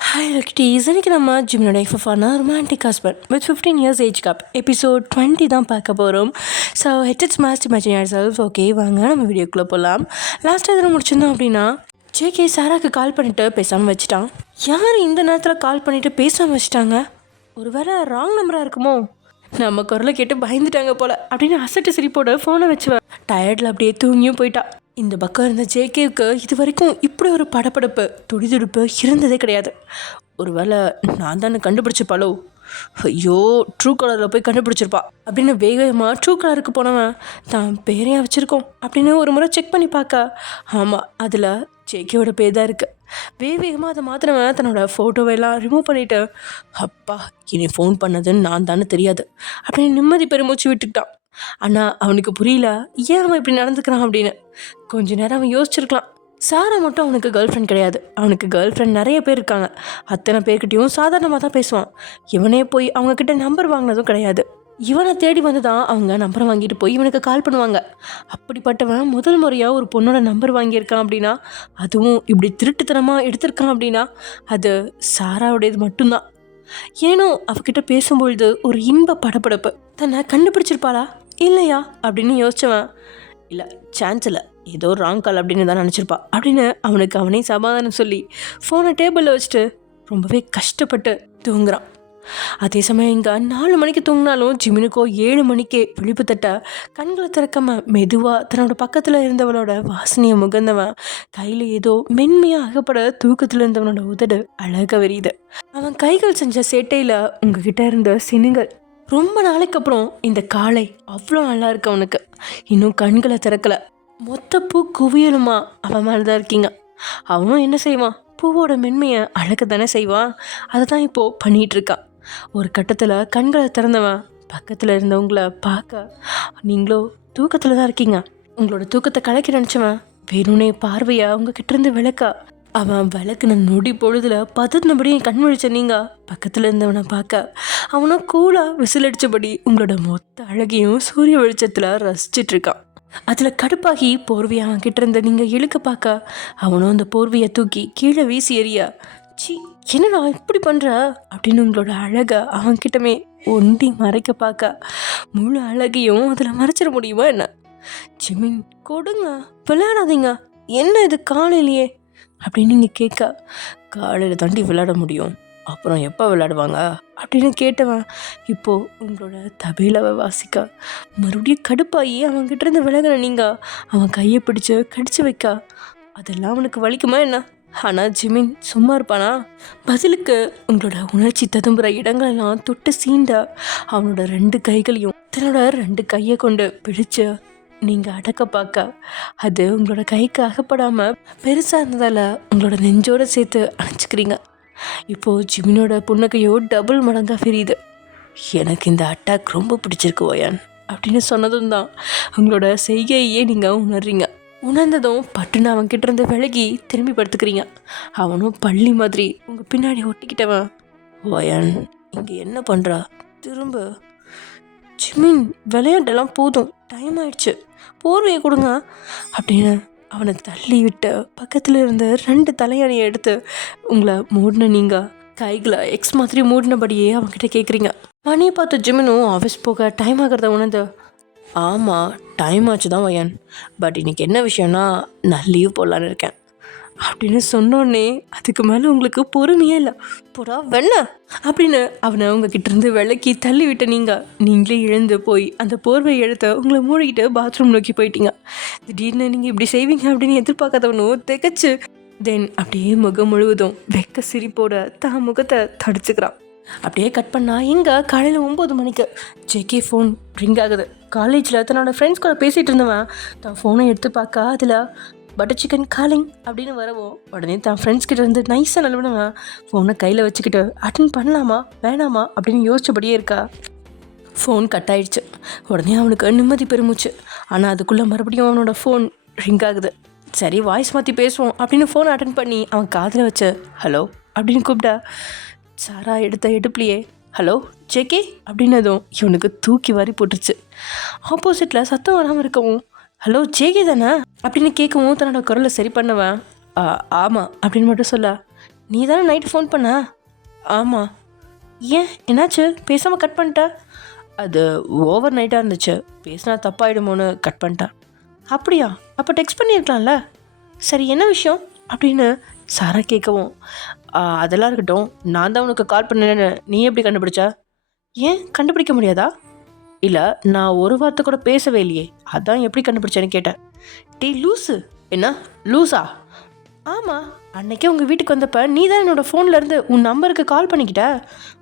Hi, Lakties. இன்னைக்கு நம்ம ஜிமினோட எஃப்எஃபான romantic husband with 15 years age gap episode 20 தான் பார்க்க போகிறோம். So heads must imagine yourself. Okay, வாங்க நம்ம வீடியோக்குள்ளே போகலாம். லாஸ்ட்டாக எதில் முடிச்சிருந்தோம் அப்படின்னா, ஜேகே சாராக்கு கால் பண்ணிவிட்டு பேசாமல் வச்சுட்டான். யார் இந்த நேரத்தில் கால் பண்ணிவிட்டு பேசாமல் வச்சுட்டாங்க? ஒரு வேளை ராங் நம்பராக இருக்குமோ? நம்ம குரலை கேட்டு பயந்துட்டாங்க போல் அப்படின்னு அசட்டு சிரிப்போட ஃபோனை வச்சுவேன். டயர்டில் அப்படியே தூங்கியும் போயிட்டா. இந்த பக்கம் இருந்த ஜேகேவுக்கு இது வரைக்கும் இப்படி ஒரு படப்படப்பு துடிதுடிப்பு இருந்ததே கிடையாது. ஒரு வேளை நான் தானே கண்டுபிடிச்சிருப்பாளோ, ஐயோ ட்ரூ கலரில் போய் கண்டுபிடிச்சிருப்பா அப்படின்னு வேகமாக ட்ரூ கலருக்கு போனவன் தான் பேரையாக வச்சுருக்கோம் அப்படின்னு ஒரு முறை செக் பண்ணி பார்க்க, ஆமாம் அதில் ஜேகேவோட பேர் தான் இருக்குது. வேகமாக அதை மாத்திரவன் தன்னோட ஃபோட்டோவெல்லாம் ரிமூவ் பண்ணிவிட்டு, அப்பா இனி ஃபோன் பண்ணதுன்னு நான் தானே தெரியாது அப்படின்னு நிம்மதி பெருமூச்சு விட்டுக்கிட்டான். ஆனால் அவனுக்கு புரியல ஏன் அவன் இப்படி நடந்துக்கிறான் அப்படின்னு. கொஞ்ச நேரம் அவன் யோசிச்சிருக்கலாம். சாரா மட்டும் அவனுக்கு கேர்ள் ஃப்ரெண்ட் கிடையாது, அவனுக்கு கேர்ள் ஃப்ரெண்ட் நிறைய பேர் இருக்காங்க. அத்தனை பேர்கிட்டையும் சாதாரணமாக தான் பேசுவான். இவனே போய் அவங்கக்கிட்ட நம்பர் வாங்கினதும் கிடையாது. இவனை தேடி வந்து தான் அவங்க நம்பரை வாங்கிட்டு போய் இவனுக்கு கால் பண்ணுவாங்க. அப்படிப்பட்டவன் முதல் முறையாக ஒரு பொண்ணோட நம்பர் வாங்கியிருக்கான் அப்படின்னா, அதுவும் இப்படி திருட்டுத்தனமாக எடுத்திருக்கான் அப்படின்னா, அது சாராவுடையது மட்டும்தான். ஏனோ அவகிட்ட பேசும்பொழுது ஒரு இன்ப படப்படப்பு. தன்னை கண்டுபிடிச்சிருப்பாளா இல்லையா அப்படின்னு யோசிச்சவன், இல்லை சான்ஸ் இல்லை, ஏதோ ராங் கால் அப்படின்னு தான் நினச்சிருப்பா அப்படின்னு அவனுக்கு அவனே சமாதானம் சொல்லி ஃபோனை டேபிளில் வச்சுட்டு ரொம்பவே கஷ்டப்பட்டு தூங்குறான். அதே சமயம் இங்கே 4 மணிக்கு தூங்கினாலும் ஜிமினுக்கோ 7 மணிக்கே விழிப்பு தட்ட கண்களை திறக்காம மெதுவாக தன்னோட பக்கத்தில் இருந்தவளோட வாசனையை முகந்தவன் கையில் ஏதோ மென்மையாக அகப்பட தூக்கத்தில் இருந்தவனோட உதடு அழக வெறியுது. அவன் கைகள் செஞ்ச சேட்டையில் உங்ககிட்ட இருந்த சினுங்கள். ரொம்ப நாளைக்கு அப்புறம் இந்த காலை அவ்வளோ நல்லா இருக்கு அவனுக்கு. இன்னும் கண்களை திறக்கல. மொத்த பூ குவியலுமா அவன் மேலே தான் இருக்கீங்க. அவனும் என்ன செய்வான், பூவோட மென்மையை அழக தானே செய்வான். அதை தான் இப்போது பண்ணிகிட்டு இருக்கான். ஒரு கட்டத்தில் கண்களை திறந்தவன் பக்கத்தில் இருந்தவங்கள பார்க்க, நீங்களோ தூக்கத்தில் தான் இருக்கீங்க. உங்களோட தூக்கத்தை கலக்கி நினச்சவன் வேணும்னே பார்வையை அவங்கக்கிட்ட இருந்து விளக்க, அவன் விளக்குன நொடி பொழுதுல பதறினபடி கண் முழிச்ச நீங்க பக்கத்தில் இருந்தவனை பார்க்க, அவனும் கூலாக விசில் அடித்தபடி உங்களோட மொத்த அழகையும் சூரிய வெளிச்சத்தில் ரசிச்சிட்டு இருக்கான். அதில் கடுப்பாகி போர்வையை அவன் கிட்ட இருந்த நீங்கள் இழுக்க பார்க்க, அவனும் அந்த போர்வையை தூக்கி கீழே வீசி எறிய, சி என்னடா இப்படி பண்ணுற அப்படின்னு உங்களோட அழகை அவன்கிட்டமே ஒண்டி மறைக்க பார்க்க, முழு அழகையும் அதில் மறைச்சிட முடியுமா என்ன? ஜிமின் கொடுங்க, விளையாடாதீங்க, என்ன இது காலையிலேயே அப்படின்னு நீங்கள் கேட்க, காலையில் தாண்டி விளையாட முடியும், அப்புறம் எப்போ விளையாடுவாங்க அப்படின்னு கேட்டவன் இப்போது உங்களோட தபேலாவை வாசிக்க மறுபடியும் கடுப்பாகி அவன்கிட்ட இருந்து விலகின நீங்கள் அவன் கையை பிடிச்சு கடிச்சு வைக்க, அதெல்லாம் அவனுக்கு வலிக்குமா என்ன? ஆனால் ஜிமின் சும்மா இருப்பானா? பதிலுக்கு உங்களோட உணர்ச்சி ததும்புற இடங்களெல்லாம் தொட்டு சீண்ட அவனோட 2 கைகளையும் தன்னோட 2 கையை கொண்டு பிடிச்சு நீங்கள் அடக்க பார்க்க, அது உங்களோட கைக்கு அகப்படாமல் பெருசாக இருந்ததால் உங்களோட நெஞ்சோடு சேர்த்து அணைச்சிக்கிறீங்க. இப்போது ஜிமினோட புன்னகையோ டபுள் மடங்காக தெரியுது. எனக்கு இந்த அட்டாக் ரொம்ப பிடிச்சிருக்கு ஒயான் அப்படின்னு சொன்னதும் தான் உங்களோட செய்கையே நீங்கள் உணர்றீங்க. உணர்ந்ததும் பட்டுன்னு அவன்கிட்ட இருந்து விலகி திரும்பி படுத்துக்கிறீங்க. அவனும் பள்ளி மாதிரி உங்கள் பின்னாடி ஒட்டிக்கிட்டவன், ஒயான் இங்கே என்ன பண்ணுறா திரும்ப? ஜிமின் விளையாட்டெல்லாம் போதும், டைம் ஆயிடுச்சு, போர்வையை கொடுங்க அப்படின்னு அவனை தள்ளி விட்டு பக்கத்தில் இருந்த 2 தலையணையை எடுத்து உங்களை மூடின நீங்கள் கைகளை எக்ஸ் மாதிரி மூடினபடியே அவன்கிட்ட கேட்குறீங்க. மணியை பார்த்து ஜிமினும் ஆஃபீஸ் போக டைம் ஆகிறத உணர்ந்து, ஆமாம் டைம் ஆச்சு தான் வயன், பட் இன்றைக்கி என்ன விஷயம்னா நான் லீவ் போடலான்னு இருக்கேன் அப்படின்னு சொன்னோடனே அதுக்கு மேலே உங்களுக்கு பொறுமையே இல்லை. போடா வெண்ண அப்படின்னு அவனை உங்ககிட்ட இருந்து விளக்கி தள்ளி விட்ட நீங்களே எழுந்து போய் அந்த போர்வை எடுத்து உங்களை மூடிக்கிட்டு பாத்ரூம் நோக்கி போயிட்டீங்க. திடீர்னு நீங்கள் இப்படி செய்வீங்க அப்படின்னு எதிர்பார்க்காதவனும் திகச்சு தென் அப்படியே முகம் முழுவதும் வெக்க சிரிப்போட தான் முகத்தை தடிச்சுக்கிறான். அப்படியே கட் பண்ணால் எங்கே காலையில் 9 மணிக்கு ஜேகே ஃபோன் ரிங் ஆகுது. காலேஜில் தன்னோட ஃப்ரெண்ட்ஸ் கூட பேசிகிட்டு இருந்தவன் தான் ஃபோனை எடுத்து பார்க்க அதில் பட்டர் சிக்கன் காலிங் அப்படின்னு வரவும் உடனே தான் ஃப்ரெண்ட்ஸ் கிட்ட இருந்து நைஸாக நல்லவனவன் ஃபோனை கையில் வச்சுக்கிட்டு அட்டன் பண்ணலாமா வேணாமா அப்படின்னு யோசிச்சபடியே இருக்கா. ஃபோன் கட் ஆயிடுச்சு. உடனே அவனுக்கு நிம்மதி பெருமூச்சு. ஆனால் அதுக்குள்ளே மறுபடியும் அவனோட ஃபோன் ரிங் ஆகுது. சரி வாய்ஸ் மாற்றி பேசுவோம் அப்படின்னு ஃபோனை அட்டன் பண்ணி அவன் காதில் வச்சு ஹலோ அப்படின்னு கூப்பிட்டா, சாரா எடுத்த எடுப்புலையே ஹலோ ஜேகே அப்படின்னதும் இவனுக்கு தூக்கி வாரி போட்டுருச்சு. ஆப்போசிட்டில் சத்தம் வராமல் இருக்கவும் ஹலோ ஜேகே தானே அப்படின்னு கேட்கவும் தன்னோட குரலை சரி பண்ணவன் ஆமாம் அப்படின்னு மட்டும் சொல்ல, நீ தானே நைட்டு ஃபோன் பண்ண? ஆமாம். ஏன் என்னாச்சு? பேசாமல் கட் பண்ணிட்ட? அது ஓவர் நைட்டாக இருந்துச்சு, பேசினா தப்பாயிடுமோன்னு கட் பண்ணிட்டேன். அப்படியா? அப்போ டெக்ஸ்ட் பண்ணியிருக்கலாம்ல. சரி என்ன விஷயம் அப்படின்னு சாரா கேட்கவும், அதெல்லாம் இருக்கட்டும், நான் தான் உனக்கு கால் பண்ணேன்னு நீ எப்படி கண்டுபிடிச்சா? ஏன் கண்டுபிடிக்க முடியாதா? இல்லை, நான் ஒரு வார்த்தை கூட பேசவே இல்லையே, அதான் எப்படி கண்டுபிடிச்சேன்னு கேட்டேன். டே லூஸு. என்ன லூஸா? ஆமாம், அன்றைக்கே உங்கள் வீட்டுக்கு வந்தப்போ நீ தான் என்னோடய ஃபோன்லேருந்து உன் நம்பருக்கு கால் பண்ணிக்கிட்ட.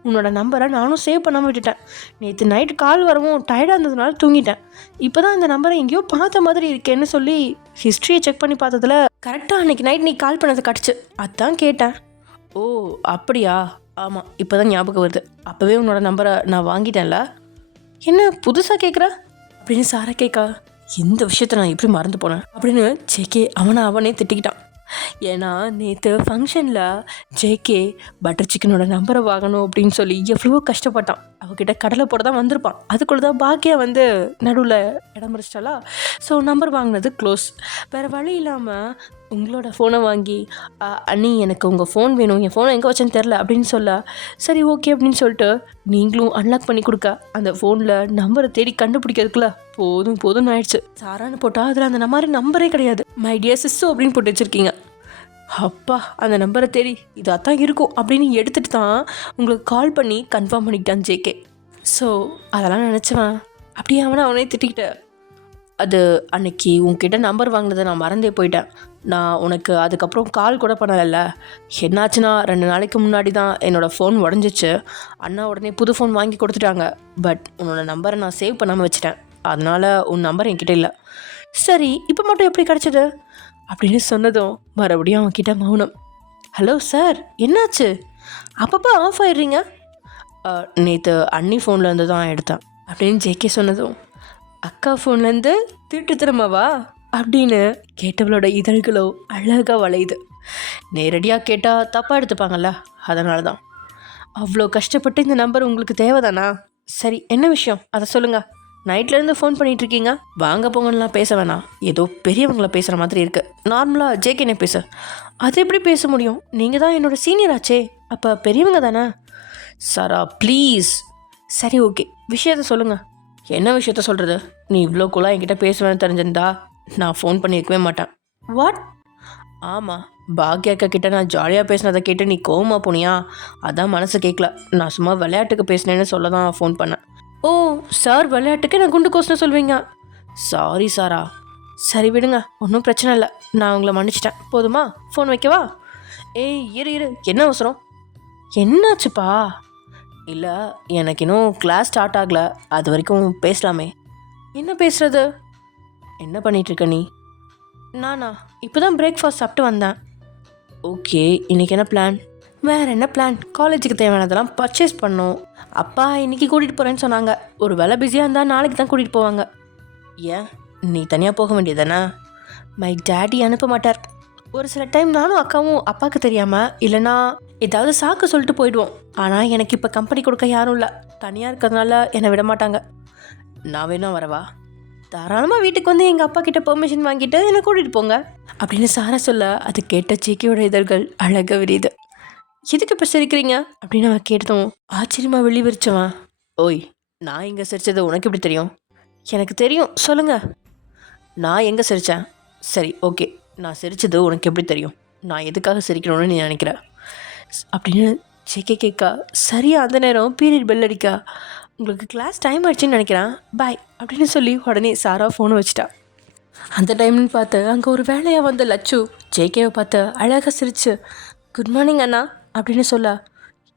உன்னோட நம்பரை நானும் சேவ் பண்ணாமல் விட்டுட்டேன். நேற்று நைட்டு கால் வரவும் டயர்டாக இருந்ததுனால தூங்கிட்டேன். இப்போ தான் இந்த நம்பரை எங்கேயோ பார்த்த மாதிரி இருக்கேன்னு சொல்லி ஹிஸ்ட்ரியை செக் பண்ணி பார்த்ததில் கரெக்டாக அன்றைக்கி நைட் நீ கால் பண்ணது கிடச்சி, அதான் கேட்டேன். ஓ அப்படியா? ஆமாம், இப்போ தான் ஞாபகம் வருது. அப்போவே உன்னோட நம்பரை நான் வாங்கிட்டேன்ல. என்ன புதுசாக கேட்குற அப்படின்னு சாரா கேட்கா. இந்த விஷயத்த நான் எப்படி மறந்து போனேன் அப்படின்னு ஜேகே அவனே திட்டிக்கிட்டான். ஏன்னா நேற்று ஃபங்க்ஷனில் ஜேகே பட்டர் சிக்கனோட நம்பரை வாங்கணும் அப்படின்னு சொல்லி எவ்வளவோ கஷ்டப்பட்டான். அவகிட்ட கடலை போட தான் வந்திருப்பான். அதுக்குள்ளே தான் பாக்கியா வந்து நடுவில் இடம் மறிச்சிட்டாலா. ஸோ நம்பர் வாங்கினது க்ளோஸ். வேறு வழி இல்லாமல் உங்களோட ஃபோனை வாங்கி, அண்ணி எனக்கு உங்கள் ஃபோன் வேணும், என் ஃபோனை எங்கே வச்சேன்னு தெரில அப்படின்னு சொல்ல, சரி ஓகே அப்படின்னு சொல்லிட்டு நீங்களும் அன்லாக் பண்ணி கொடுக்க அந்த ஃபோனில் நம்பரை தேடி கண்டுபிடிக்கிறதுக்குள்ள போதும்னு ஆயிடுச்சு. சாரான்னு போட்டால் அதில் அந்த மாதிரி நம்பரே கிடையாது. மை டியர் சிஸ்ஸு அப்படின்னு போட்டு வச்சுருக்கீங்க. அப்பா, அந்த நம்பரை தேடி இது அதான் இருக்கும் அப்படின்னு எடுத்துகிட்டு தான் உங்களுக்கு கால் பண்ணி கன்ஃபார்ம் பண்ணிக்கிட்டான் ஜேகே. ஸோ அதெல்லாம் நினச்சவன் அப்படியே அவனே திட்டிக்கிட்ட. அது அன்னைக்கு உன்கிட்ட நம்பர் வாங்கினதை நான் மறந்தே போயிட்டேன். நான் உனக்கு அதுக்கப்புறம் கால் கூட பண்ணலைல்ல. என்னாச்சுன்னா 2 நாளைக்கு முன்னாடி தான் என்னோடய ஃபோன் உடஞ்சிச்சு. அண்ணா உடனே புது ஃபோன் வாங்கி கொடுத்துட்டாங்க. பட் உன்னோட நம்பரை நான் சேவ் பண்ணாமல் வச்சுட்டேன். அதனால் உன் நம்பர் என்கிட்ட இல்லை. சரி இப்போ மட்டும் எப்படி கிடச்சிது அப்படின்னு சொன்னதும் மறுபடியும் அவன்கிட்ட மௌனம். ஹலோ சார், என்னாச்சு? அப்பப்போ ஆஃப் ஆயிடுறீங்க. நேற்று அண்ணி ஃபோன்லேருந்து தான் எடுத்தேன் அப்படின்னு ஜேகே சொன்னதும், அக்கா ஃபோன்லேருந்து திருட்டுத்தனமாவா அப்படின்னு கேட்டவளோட இதழ்களோ அழகாக வளையுது. நேரடியாக கேட்டால் தப்பாக எடுத்துப்பாங்கல்ல, அதனால தான். அவ்வளோ கஷ்டப்பட்டு இந்த நம்பர் உங்களுக்கு தேவைதானா? சரி என்ன விஷயம் அதை சொல்லுங்கள். நைட்லேருந்து ஃபோன் பண்ணிகிட்ருக்கீங்க. வாங்க போங்கலாம் பேச வேணாம், ஏதோ பெரியவங்கள பேசுகிற மாதிரி இருக்குது. நார்மலாக ஜேகேனே பேசு. அது எப்படி பேச முடியும்? நீங்கள் தான் என்னோடய சீனியர் ஆச்சே, அப்போ பெரியவங்க தானே. சாரா ப்ளீஸ். சரி ஓகே, விஷயத்த சொல்லுங்கள். என்ன விஷயத்த சொல்கிறது? நீ இவ்வளோ கூலாக என்கிட்ட பேசுவேன்னு தெரிஞ்சிருந்தா நான் ஃபோன் பண்ணியிருக்கவே மாட்டேன். வாட்? ஆமாம், பாக்யாக்கா கிட்ட நான் ஜாலியாக பேசினதை கேட்டு நீ கோவமாக போனியா? அதான் மனசு கேட்கல. நான் சும்மா விளையாட்டுக்கு பேசினேன்னு சொல்ல தான் ஃபோன் பண்ணேன். ஓ சார், விளையாட்டுக்கு நான் குண்டு கோஸ்னு சொல்வீங்க. சாரி சாரா. சரி விடுங்க, ஒன்றும் பிரச்சனை இல்லை. நான் உங்களை மன்னிச்சிட்டேன், போதுமா? ஃபோன் வைக்கவா? ஏய் இரு, என்ன அவசரம்? என்னாச்சுப்பா? இல்லை, எனக்கு இன்னும் கிளாஸ் ஸ்டார்ட் ஆகலை, அது வரைக்கும் பேசலாமே. என்ன பேசுகிறது? என்ன பண்ணிகிட்ருக்க நீ? நானா இப்போ தான் பிரேக்ஃபாஸ்ட் சாப்பிட்டு வந்தேன். ஓகே, இன்றைக்கி என்ன பிளான்? வேறு என்ன பிளான்? காலேஜுக்கு தேவையானதெல்லாம் பர்ச்சேஸ் பண்ணோம். அப்பா இன்றைக்கி கூட்டிகிட்டு போகிறேன்னு சொன்னாங்க. ஒரு வேலை பிஸியாக இருந்தால் நாளைக்கு தான் கூட்டிகிட்டு போவாங்க. ஏன் நீ தனியாக போக வேண்டியதானே? மை டேடி அனுப்ப மாட்டார். ஒரு சில டைம் நானும் அக்காவும் அப்பாவுக்கு தெரியாமல் இல்லைனா ஏதாவது சாக்கு சொல்லிட்டு போயிடுவோம். ஆனால் எனக்கு இப்போ கம்பெனி கொடுக்க யாரும் இல்லை. தனியாக இருக்கிறதுனால என்னை விட மாட்டாங்க. நான் வேணும் வரவா? தாராளமாக வீட்டுக்கு வந்து எங்கள் அப்பா கிட்ட பெர்மிஷன் வாங்கிட்டு என்னை கூட்டிகிட்டு போங்க அப்படின்னு சாரா சொல்ல, அது கேட்ட ஜேகேயோட இதழ்கள் அழகாக விரியுது. எதுக்கு இப்போ சிரிக்கிறீங்க அப்படின்னு அவன் கேட்டதும் ஆச்சரியமாக வெளி விரிச்சவன், ஓய் நான் எங்கே சிரிச்சது உனக்கு எப்படி தெரியும்? எனக்கு தெரியும், சொல்லுங்க. நான் எங்கே சிரித்தேன்? சரி ஓகே, நான் சிரித்தது உனக்கு எப்படி தெரியும்? நான் எதுக்காக சிரிக்கணும்னு நீ நினைக்கிற அப்படின்னு ஜேகே கேட்கா. சரியா அந்த நேரம் பீரியட் பெல் அடிக்கா. உங்களுக்கு கிளாஸ் டைம் ஆயிடுச்சுன்னு நினைக்கிறேன், பாய் அப்படின்னு சொல்லி உடனே சாரா ஃபோனை வச்சிட்டா. அந்த டைம்னு பார்த்து அங்கே ஒரு வேலையாக வந்த லட்சு ஜேகேவை பார்த்து அழகாக சிரிச்சு, குட் மார்னிங் அண்ணா அப்படின்னு சொல்ல,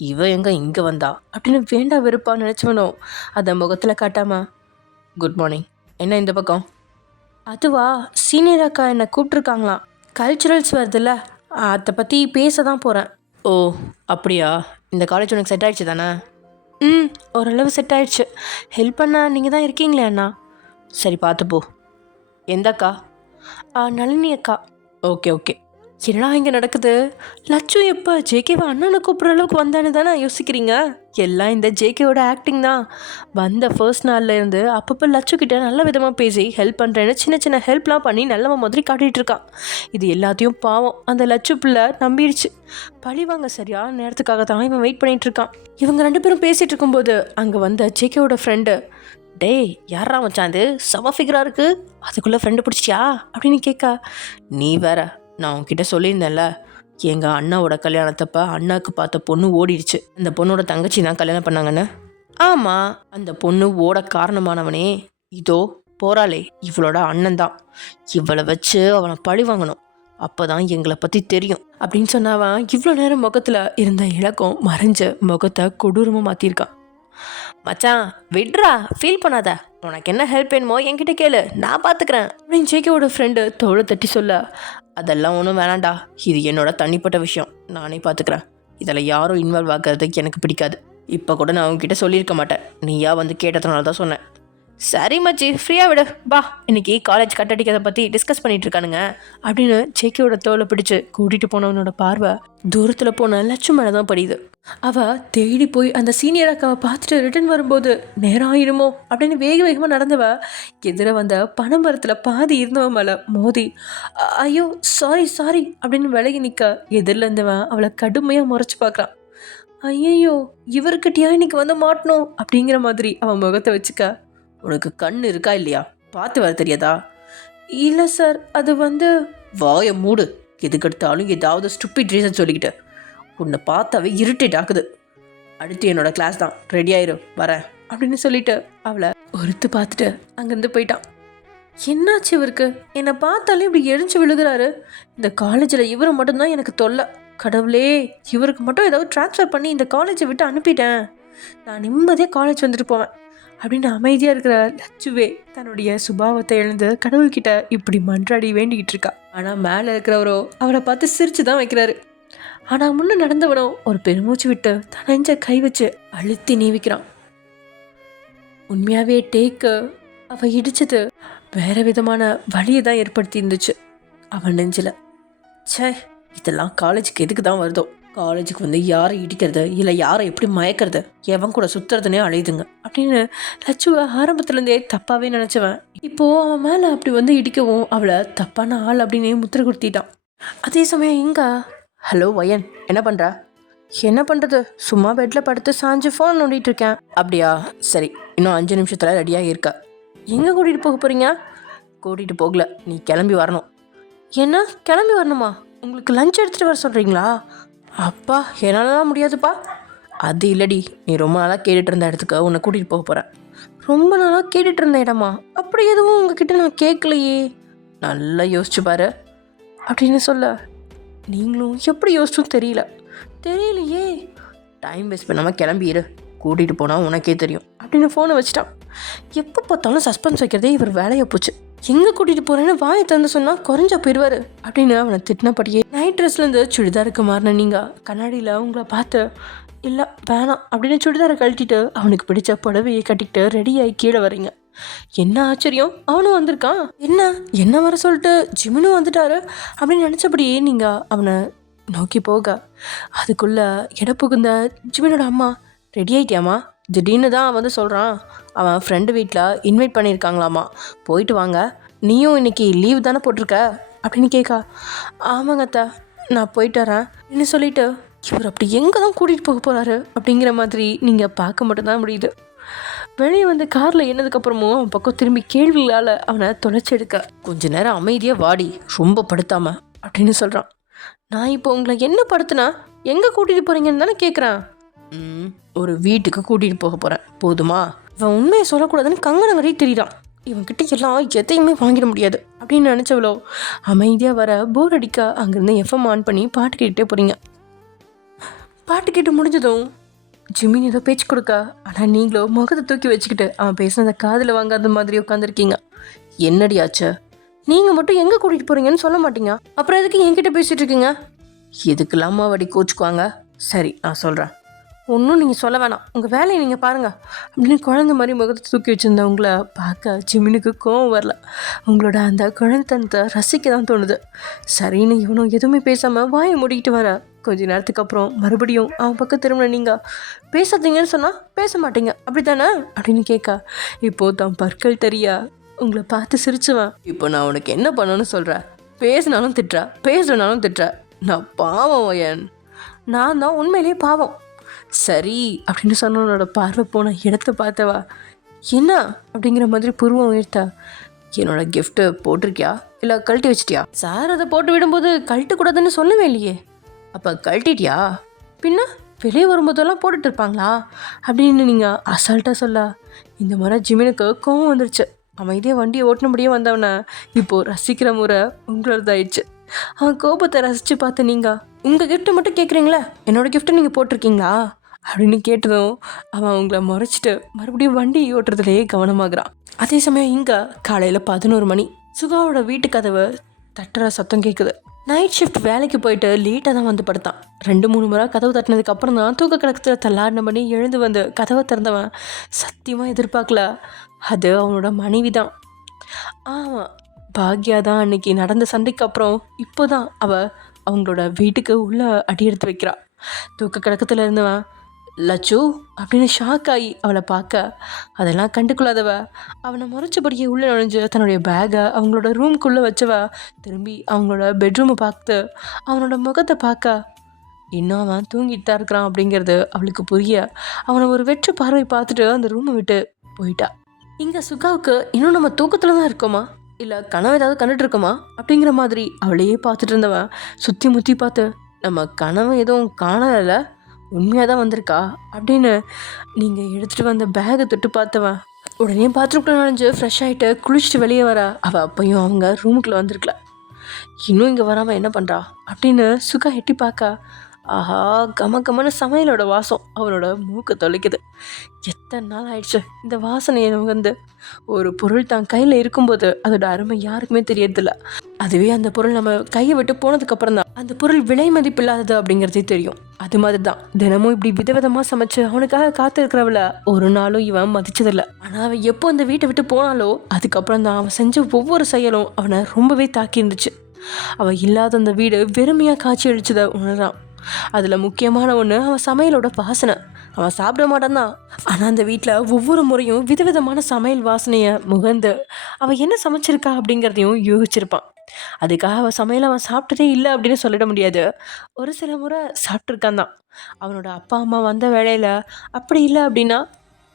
இவ எங்கே இங்கே வந்தா அப்படின்னு வேண்டா வெறுப்பான்னு நினச்சவனும் அதை முகத்தில் காட்டாம, குட் மார்னிங், என்ன இந்த பக்கம்? அதுவா, சீனியர் அக்கா என்னை கூப்பிட்ருக்காங்களாம், கல்ச்சுரல்ஸ் வருதுல்ல, அதை பற்றி பேச தான் போகிறேன். ஓ அப்படியா? இந்த காலேஜ் உனக்கு செட் ஆகிடுச்சு தானே? ஓரளவு செட் ஆகிடுச்சு. ஹெல்ப் பண்ண நீங்கள் தான் இருக்கீங்களே அண்ணா. சரி பார்த்துப்போ. எந்த அக்கா? நளினி அக்கா. ஓகே என்னடா இங்கே நடக்குது? லட்சு எப்போ ஜேகேவை அண்ணனை கூப்பிட்ற அளவுக்கு வந்தானு தானே யோசிக்கிறீங்க? எல்லாம் இந்த ஜேகேவோட ஆக்டிங் தான். வந்த ஃபர்ஸ்ட் நாள்லேருந்து அப்பப்போ லட்சு கிட்ட நல்ல விதமாக பேசி ஹெல்ப் பண்ணுறேன்னு சின்ன சின்ன ஹெல்ப்லாம் பண்ணி நல்லவன் மாதிரி காட்டிகிட்டு இருக்கான். இது எல்லாத்தையும் பாவம் அந்த லட்சு பிள்ளை நம்பிடுச்சு. பழிவாங்க சரியான நேரத்துக்காக தான் இவன் வெயிட் பண்ணிட்டு இருக்கான். இவங்க 2 பேரும் பேசிகிட்டு இருக்கும்போது அங்கே வந்த ஜேகேவோட ஃப்ரெண்டு, டேய் யாரா மச்சாந்து செம ஃபிகராக இருக்கு, அதுக்குள்ளே ஃப்ரெண்டு பிடிச்சிட்டியா அப்படின்னு கேட்கா. நீ வேற, நான் உன்கிட்ட சொல்லியிருந்தேன்ல, எங்கள் அண்ணாவோட கல்யாணத்தப்ப அண்ணாவுக்கு பார்த்த பொண்ணு ஓடிடுச்சு. அந்த பொண்ணோட தங்கச்சி தான் கல்யாணம் பண்ணாங்கன்னு. ஆமாம், அந்த பொண்ணு ஓட காரணமானவனே இதோ போறாளே இவளோட அண்ணன் தான். இவளை வச்சு அவனை பழி வாங்கணும், அப்போ தான் எங்களை பற்றி தெரியும் அப்படின்னு சொன்னாவன் இவ்வளோ நேரம் முகத்தில் இருந்த இலக்கம் மறைஞ்ச முகத்தை கொடூரமாக மாற்றிருக்கான். மச்சான் விட்ரா, ஃபீல் பண்ணாத, உனக்கு என்ன ஹெல்ப் வேணுமோ என்கிட்ட கேளு, நான் பார்த்துக்கிறேன் அப்படின்னு ஜேகேவோட ஃப்ரெண்டு தோளை தட்டி சொல்ல, அதெல்லாம் ஒன்றும் வேணாண்டா, இது என்னோட தனிப்பட்ட விஷயம், நானே பார்த்துக்கிறேன். இதில் யாரும் இன்வால்வ் ஆகிறதுக்கு எனக்கு பிடிக்காது. இப்போ கூட நான் உங்ககிட்ட சொல்லியிருக்க மாட்டேன், நீயா வந்து கேட்டதுனால தான் சொன்னேன். சரி மச்சி, ஃப்ரீயாக விடு, பா, இன்னைக்கு காலேஜ் கட்டடிக்கிறத பற்றி டிஸ்கஸ் பண்ணிட்டு இருக்கானுங்க அப்படின்னு ஜேகேவோட தோலை பிடிச்சு கூட்டிகிட்டு போனவனோட பார்வை தூரத்தில் போன லட்சு மேலே தான் படியுது. அவள் தேடி போய் அந்த சீனியர் அக்காவை பார்த்துட்டு ரிட்டர்ன் வரும்போது நேரம் ஆயிடுமோ அப்படின்னு வேக வேகமாக நடந்தவ எதிர வந்த பனைமரத்தில் பாதி இருந்தவ மேலே மோதி, ஐயோ சாரி சாரி அப்படின்னு விலகி நிற்க எதிரில் இருந்தவன் அவளை கடுமையாக முறைச்சி பார்க்குறான். ஐயோ இவர்கிட்டயா இன்னைக்கு வந்து மாட்டணும் அப்படிங்கிற மாதிரி அவன் முகத்தை வச்சுக்க. உனக்கு கண் இருக்கா இல்லையா, பார்த்து வர தெரியாதா? இல்லை சார், அது வந்து. வாய மூடு, எதுக்கெடுத்தாலும் ஏதாவது ஸ்டூபிட் ரீசன் சொல்லிக்கிட்டு உன்னை பார்த்தாவே இரிட்டேட் ஆகுது. அடுத்து என்னோட கிளாஸ் தான், ரெடி ஆயிரும், வரேன் அப்படின்னு சொல்லிட்டு அவளை ஒருத்து பார்த்துட்டு அங்கேருந்து போயிட்டான். என்னாச்சு இவருக்கு? என்னை பார்த்தாலே இப்படி எரிஞ்சு விழுகிறாரு. இந்த காலேஜில் இவரை மட்டும்தான் எனக்கு தொல்லை. கடவுளே, இவருக்கு மட்டும் ஏதாவது ட்ரான்ஸ்ஃபர் பண்ணி இந்த காலேஜை விட்டு அனுப்பிட்டேன், நான் நிம்மதியாக காலேஜ் வந்துட்டு போவேன் அப்படின்னு அமைதியாக இருக்கிற லட்சுவே தன்னுடைய சுபாவத்தை எழுந்து கடவுள்கிட்ட இப்படி மன்றாடி வேண்டிக்கிட்டு இருக்கா. ஆனால் மேலே இருக்கிறவரோ அவளை பார்த்து சிரிச்சு தான் வைக்கிறாரு. ஆனால் முன்னே நடந்தவனோ ஒரு பெருமூச்சு விட்டு தன் நெஞ்ச கை வச்சு அழுத்தி நீவிக்கிறான். உண்மையாகவே டேக்கு அவள் இடிச்சது வேற விதமான வழியை தான் ஏற்படுத்தி இருந்துச்சு அவன் நெஞ்சில். சே, இதெல்லாம் காலேஜுக்கு எதுக்கு தான் வருதோ? காலேஜுக்கு வந்து யாரை இடிக்கிறது இல்லை யாரை எப்படி மயக்கிறது, எவன் கூட சுற்றுறதுனே அழையுதுங்க அப்படின்னு லட்சுவை ஆரம்பத்துலேருந்தே தப்பாகவே நினச்சவன் இப்போது அவன் மேலே அப்படி வந்து இடிக்கவும் அவளை தப்பான ஆள் அப்படின்னே முத்திரை கொடுத்திட்டான். அதே சமயம் இங்கே, ஹலோ வயன், என்ன பண்ணுற? என்ன பண்ணுறது, சும்மா பெட்டில் படுத்து சாஞ்சு ஃபோன் நோண்டிகிட்டு இருக்கேன். அப்படியா, சரி, இன்னும் 5 நிமிஷத்தில் ரெடியாக இருக்க. எங்கே கூட்டிகிட்டு போக போகிறீங்க? கூட்டிகிட்டு போகல, நீ கிளம்பி வரணும். என்ன கிளம்பி வரணுமா? உங்களுக்கு லஞ்ச் எடுத்துகிட்டு வர சொல்கிறீங்களா? அப்பா, என்னாலலாம் முடியாதுப்பா. அது இல்லடி, நீ ரொம்ப நாளாக கேட்டுட்டு இருந்த இடத்துக்கு உன்னை கூட்டிகிட்டு போக போகிறேன். ரொம்ப நாளாக கேட்டுட்டு இருந்த இடமா? அப்படி எதுவும் உங்ககிட்ட நான் கேட்கலையே. நல்லா யோசிச்சு பாரு அப்படின்னு சொல்ல, நீங்களும் எப்படி யோசிச்சும் தெரியலையே. டைம் வேஸ்ட் பண்ணாமல் கிளம்பிடு, கூட்டிகிட்டு போனால் உனக்கே தெரியும் அப்படின்னு ஃபோனை வச்சுட்டான். எப்போ பார்த்தாலும் சஸ்பென்ஸ் வைக்கிறதே இவர் வேலையை போச்சு. எங்கே கூட்டிகிட்டு போகிறேன்னு வாயை தந்து சொன்னால் குறைஞ்சா போயிடுவார் அப்படின்னு அவனை திட்டினபடியே நைட் ட்ரெஸ்லேருந்து சுடிதாருக்கு மாறின நீங்கள் கண்ணாடியில் உங்களை பார்த்து, இல்லை வேணாம் அப்படின்னு சுடிதாரை கழட்டிட்டு அவனுக்கு பிடிச்ச புடவையை கட்டிக்கிட்டு ரெடியாகி கீழே வரீங்க. என்ன ஆச்சரியம், அவனும் வந்திருக்கான். என்ன வர சொல்லிட்டு ஜிமினும் வந்துட்டாரு அப்படின்னு நினச்சபடியே நீங்கள் அவனை நோக்கி போக, அதுக்குள்ளே இட புகுந்த ஜிமினோட அம்மா, ரெடி ஆகிட்டியாம்மா? திடீர்னு தான் வந்து சொல்கிறான், அவன் ஃப்ரெண்டு வீட்டில் இன்வைட் பண்ணியிருக்காங்களாம்மா, போயிட்டு வாங்க, நீயும் இன்னைக்கு லீவ் தானே போட்டிருக்க அப்படின்னு கேட்கா. ஆமாங்க அத்தா, நான் போயிட்டு வரேன் அப்படின்னு சொல்லிட்டு இவர் அப்படி எங்கே தான் கூட்டிகிட்டு போக போகிறாரு அப்படிங்கிற மாதிரி நீங்கள் பார்க்க மட்டும்தான் முடியுது. வெளியே வந்து காரில் என்னதுக்கப்புறமும் அவன் பக்கம் திரும்பி கேள்விகளால் அவனை தொலைச்சி எடுக்க, கொஞ்ச நேரம் அமைதியாக வாடி, ரொம்ப படுத்தாம அப்படின்னு சொல்கிறான். நான் இப்போ உங்களை என்ன படுத்துனா எங்கே கூட்டிகிட்டு போகிறீங்கன்னு தானே கேட்குறேன். ஒரு வீட்டுக்கு கூட்டிகிட்டு போக போகிறேன், போதுமா? இவன் உண்மையை சொல்லக்கூடாதுன்னு கங்கணங்கரே தெரியுறான். இவன்கிட்ட எல்லாம் எதையுமே வாங்கிட முடியாது அப்படின்னு நினச்சவளோ அமைதியாக வர போர் அடிக்க அங்கேருந்து எஃப்எம் ஆன் பண்ணி பாட்டு கேட்டுகிட்டே போகிறீங்க. பாட்டு கேட்டு முடிஞ்சதும் ஜிமின் ஏதோ பேச்சு கொடுக்க, ஆனால் நீங்களும் முகத்தை தூக்கி வச்சுக்கிட்டு அவன் பேசினதை காதில் வாங்காத மாதிரி உட்காந்துருக்கீங்க. என்னடி ஆச்சு? நீங்கள் மட்டும் எங்கே கூட்டிகிட்டு போகிறீங்கன்னு சொல்ல மாட்டீங்க, அப்புறம் எதுக்கு என்கிட்ட பேசிகிட்டு இருக்கீங்க? எதுக்கெல்லாமா வடி கோச்சுக்குவாங்க? சரி, நான் சொல்கிறேன். ஒன்றும் நீங்கள் சொல்ல வேணாம், உங்கள் வேலையை நீங்கள் பாருங்கள் அப்படின்னு குழந்த மாதிரி முகத்தை தூக்கி வச்சுருந்தவங்கள பார்க்க ஜிமினுக்கு கோவம் வரல. உங்களோட அந்த குழந்தைத்தனத்தை ரசிக்க தான் தோணுது. சரின்னு இவனும் எதுவுமே பேசாமல் வாயை மூடிக்கிட்டு வர கொஞ்ச நேரத்துக்கு அப்புறம் மறுபடியும் அவன் பக்கம் திரும்ப நீங்கள் பேசாதீங்கன்னு சொன்னால் பேச மாட்டீங்க அப்படி தானே அப்படின்னு கேட்க, இப்போது தான் பற்கள் தெரிய உங்களை பார்த்து சிரிச்சுவேன். இப்போ நான் உனக்கு என்ன பண்ணணும்னு சொல்கிறேன்? பேசினாலும் திட்டுற, பேசுனாலும் திட்டுற. நான் பாவம் நான் தான் உண்மையிலேயே பாவம். சரி அப்படின்னு சொன்னவனோட பார்வை போன இடத்த பார்த்தவா என்ன அப்படிங்கிற மாதிரி புருவம் உயர்த்தா, என்னோட கிஃப்ட்டு போட்டிருக்கியா இல்லை கழட்டி வச்சிட்டியா? சார் அதை போட்டு விடும்போது கழட்டு கூடாதுன்னு சொல்லவே இல்லையே. அப்போ கழட்டிட்டியா? பின்ன வெளியே வரும்போதெல்லாம் போட்டுட்டு இருப்பாங்களா அப்படின்னு நீங்கள் அசால்ட்டாக சொல்ல, இந்த முறை ஜிமினுக்கு கோவம் வந்துருச்சு. அவன் இதே வண்டியை ஓட்டினபடியே வந்தவனை இப்போது ரசிக்கிற முறை உங்களதாயிடுச்சு. அவன் கோபத்தை ரசித்து பார்த்து நீங்கள் உங்கள் கிஃப்ட்டை மட்டும் கேட்குறீங்களே, என்னோடய கிஃப்ட்டை நீங்கள் போட்டிருக்கீங்களா அப்படின்னு கேட்டதும் அவன் உங்களை முறைச்சிட்டு மறுபடியும் வண்டி ஓட்டுறதுலேயே கவனமாகறான். அதே சமயம் இங்கே காலையில் 11 மணி சுகாவோட வீட்டு கதவை தட்டுற சத்தம் கேட்குது. நைட் ஷிஃப்ட் வேலைக்கு போயிட்டு லேட்டாக தான் வந்து படுத்தான். 2-3 முறை கதவு தட்டினதுக்கு அப்புறம் தான் தூக்க கலக்கத்தில் தள்ளாடின பண்ணி எழுந்து வந்து கதவை திறந்தவன் சத்தியமாக எதிர்பார்க்கல அது அவனோட மனைவி தான். ஆமாம், பாக்யா தான் அன்னைக்கு நடந்த சண்டைக்கு அப்புறம் இப்போ தான் அவங்களோட வீட்டுக்கு உள்ளே அடி எடுத்து வைக்கிறா. தூக்க கலக்கத்தில் இருந்தவன் லச்சு அப்படின்னு ஷாக் ஆகி அவளை பார்க்க அதெல்லாம் கண்டுக்கொள்ளாதவ அவனை முறைச்சபடியே உள்ளே நுழைஞ்சு தன்னுடைய பேக்கை அவங்களோட ரூம்குள்ளே வச்சவ திரும்பி அவங்களோட பெட்ரூமை பார்த்து அவனோட முகத்தை பார்க்க இன்னும் அவன் தூங்கிட்டு தான் இருக்கிறான் அப்படிங்கிறது அவளுக்கு புரிய அவனை ஒரு வெற்று பார்வை பார்த்துட்டு அந்த ரூமை விட்டு போயிட்டா. இங்கே சுகாவுக்கு இன்னும் நம்ம தூக்கத்தில் தான் இருக்கோமா இல்லை கனவு ஏதாவது கண்டுட்டு இருக்கோமா அப்படிங்கிற மாதிரி அவளையே பார்த்துட்டு இருந்தவன் சுற்றி முற்றி பார்த்து நம்ம கனவு எதுவும் காணலை, உண்மையாக தான் வந்திருக்கா அப்படின்னு நீங்கள் எடுத்துகிட்டு வந்த பேகை தொட்டு பார்த்தவன் உடனே பாத்ரூம்குள்ளே நுழைஞ்சு ஃப்ரெஷ் ஆகிட்டு குளிச்சுட்டு வெளியே வர அவள் அப்பையும் அவங்க ரூமுக்குள்ளே வந்திருக்கல. இன்னும் இங்கே வராமல் என்ன பண்ணுறா அப்படின்னு சுகா எட்டி பார்க்க ஆஹா கம சமையலோட வாசம் அவனோட மூக்கை தொலைக்குது. எத்தனை நாள் ஆயிடுச்சு இந்த வாசனையை வந்து ஒரு பொருள் தான் கையில் இருக்கும்போது அதோட அருமை யாருக்குமே தெரியறதில்ல. அதுவே அந்த பொருள் நம்ம கையை விட்டு போனதுக்கப்புறம் தான் அந்த பொருள் விலை மதிப்பில்லாதது அப்படிங்கிறதே தெரியும். அது மாதிரி தான் தினமும் இப்படி விதவிதமாக சமைச்சு அவனுக்காக காத்திருக்கிறவள ஒரு நாளும் இவன் மதிச்சதில்லை. ஆனால் அவன் எப்போ அந்த வீட்டை விட்டு போனாலோ அதுக்கப்புறம் தான் அவன் செஞ்ச ஒவ்வொரு செயலும் அவனை ரொம்பவே தாக்கி இருந்துச்சு. அவள் இல்லாத அந்த வீடு வெறுமையாக காட்சி அழிச்சதை உணர்றான். அதில் முக்கியமான ஒன்று அவன் சமையலோட வாசனை. அவன் சாப்பிட மாட்டான் தான், ஆனால் அந்த வீட்டில் ஒவ்வொரு முறையும் விதவிதமான சமையல் வாசனையை முகந்து அவள் என்ன சமைச்சிருக்கா அப்படிங்கிறதையும் யோசிச்சிருப்பான். அதுக்காக அவன் சமையல் அவன் சாப்பிட்டதே இல்லை அப்படின்னு சொல்லிட முடியாது. ஒரு சில முறை சாப்பிட்ருக்கான் தான். அவனோட அப்பா அம்மா வந்த வேலையில் அப்படி இல்லை அப்படின்னா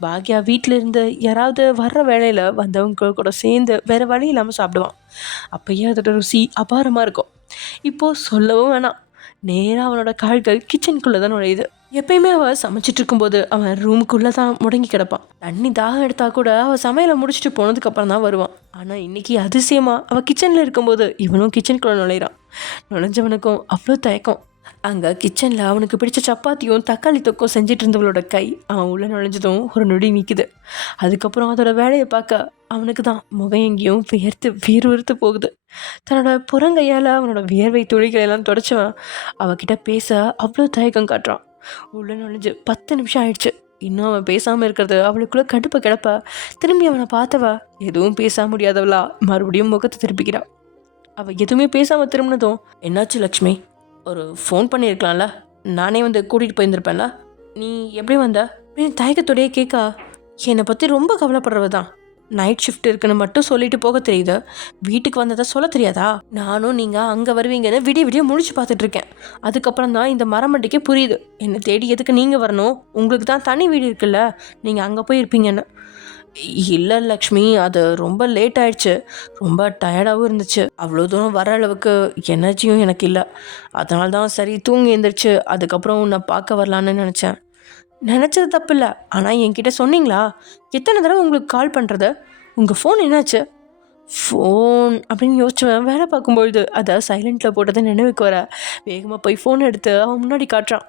பாக்யா வீட்டில் இருந்து யாராவது வர்ற வேலையில் வந்தவங்க கூட சேர்ந்து வேறு வழி இல்லாமல் சாப்பிடுவான். அப்போயே அதோட ருசி அபாரமாக இருக்கும். இப்போது சொல்லவும் வேணாம், நேராக அவனோட கால்கள் கிச்சனுக்குள்ளே தான் நுழையுது. எப்பயுமே அவள் சமைச்சிட்டு இருக்கும்போது அவன் ரூமுக்குள்ளே தான் முடங்கி கிடப்பான். தண்ணி தாகம் எடுத்தா கூட அவள் சமையலை முடிச்சுட்டு போனதுக்கப்புறம் தான் வருவான். ஆனால் இன்னைக்கு அதிசயமாக அவள் கிச்சனில் இருக்கும்போது இவனும் கிச்சனுக்குள்ளே நுழையிறான். நுழைஞ்சவனுக்கும் அவ்வளோ தயக்கம். அங்கே கிச்சனில் அவனுக்கு பிடிச்ச சப்பாத்தியும் தக்காளி தொக்கும் செஞ்சிட்டு இருந்தவளோட கை அவன் உள்ளே நுழைஞ்சதும் ஒரு நொடி நிற்குது. அதுக்கப்புறம் அதோட வேலையை பார்க்க அவனுக்கு தான் முகம் எங்கேயும் வியர்த்து போகுது. தன்னோட புறங்கையால் அவனோட வியர்வை துளிகளெல்லாம் தொடச்சவன் அவகிட்ட பேச அவ்வளோ தயக்கம் காட்டுறான். உள்ளே நுழைஞ்சு 10 நிமிஷம் ஆயிடுச்சு. இன்னும் அவன் பேசாமல் இருக்கிறது அவளுக்குள்ளே கடுப்பை கிடப்ப திரும்பி அவனை பார்த்தவ எதுவும் பேச முடியாதவளா மறுபடியும் முகத்தை திருப்பிக்கிறாள். அவள் எதுவுமே பேசாமல் திரும்பினதும் என்னாச்சு லக்ஷ்மி, ஒரு ஃபோன் பண்ணியிருக்கலாம்ல, நானே வந்து கூட்டிகிட்டு போயிருந்திருப்பேன்ல, நீ எப்படி வந்த அப்படின்னு தயக்கத்தோடையே கேட்க என்னை பற்றி ரொம்ப கவலைப்படுறவ தான். நைட் ஷிஃப்ட் இருக்குன்னு மட்டும் சொல்லிட்டு போக தெரியுது, வீட்டுக்கு வந்ததை சொல்ல தெரியாதா? நானும் நீங்கள் அங்கே வருவீங்கன்னு விடிய முழிச்சு பார்த்துட்ருக்கேன். அதுக்கப்புறம் தான் இந்த மரமண்டிக்கே புரியுது என்னை தேடி எதுக்கு நீங்கள் வரணும், உங்களுக்கு தான் தனி வீடு இருக்குல்ல, நீங்கள் அங்கே போய் இருப்பீங்கன்னு. இல்லை லக்ஷ்மி, அது ரொம்ப லேட் ஆயிடுச்சு, ரொம்ப டயர்டாகவும் இருந்துச்சு, அவ்வளோ தூரம் வர அளவுக்கு எனர்ஜியும் எனக்கு இல்லை, அதனால தான் சரி தூங்கி எழுந்திரிச்சு அதுக்கப்புறம் உன்னை பார்க்க வரலான்னு நினச்சேன். நினச்சது தப்பு இல்லை, ஆனால் என்கிட்ட சொன்னீங்களா? எத்தனை தடவை உங்களுக்கு கால் பண்ணுறது, உங்கள் ஃபோன் என்னாச்சு? ஃபோன் அப்படின்னு யோசிச்சுவேன். வேலை பார்க்கும்பொழுது அதை சைலண்ட்டில் போட்டதை நினைவுக்கு வர வேகமாக போய் ஃபோன் எடுத்து அவன் முன்னாடி காட்டுறான்.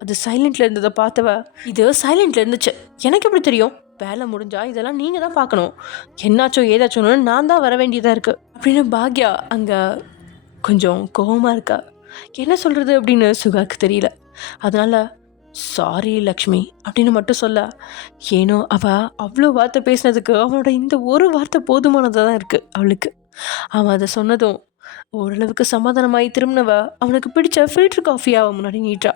அது சைலண்ட்டில் இருந்ததை பார்த்தவ இது சைலண்ட்டில் இருந்துச்சு, எனக்கு எப்படி தெரியும்? வேலை முடிஞ்சா இதெல்லாம் நீங்கள் தான் பார்க்கணும், என்னாச்சோ ஏதாச்சோன்னு நான் தான் வர வேண்டியதாக இருக்குது அப்படின்னு பாக்யா அங்கே கொஞ்சம் கோபமாக இருக்கா. என்ன சொல்கிறது அப்படின்னு சுகாக்கு தெரியல. அதனால் சாரி லக்ஷ்மி அப்படின்னு மட்டும் சொல்ல, ஏனோ அவள் அவ்வளோ வார்த்தை பேசினதுக்கு அவனோட இந்த ஒரு வார்த்தை போதுமானதாக தான் இருக்குது அவளுக்கு. அவன் அதை சொன்னதும் ஓரளவுக்கு சமாதானமாகி திரும்பினவ அவனுக்கு பிடிச்ச ஃபில்டர் காஃபியை அவன் முன்னாடி நீட்டா.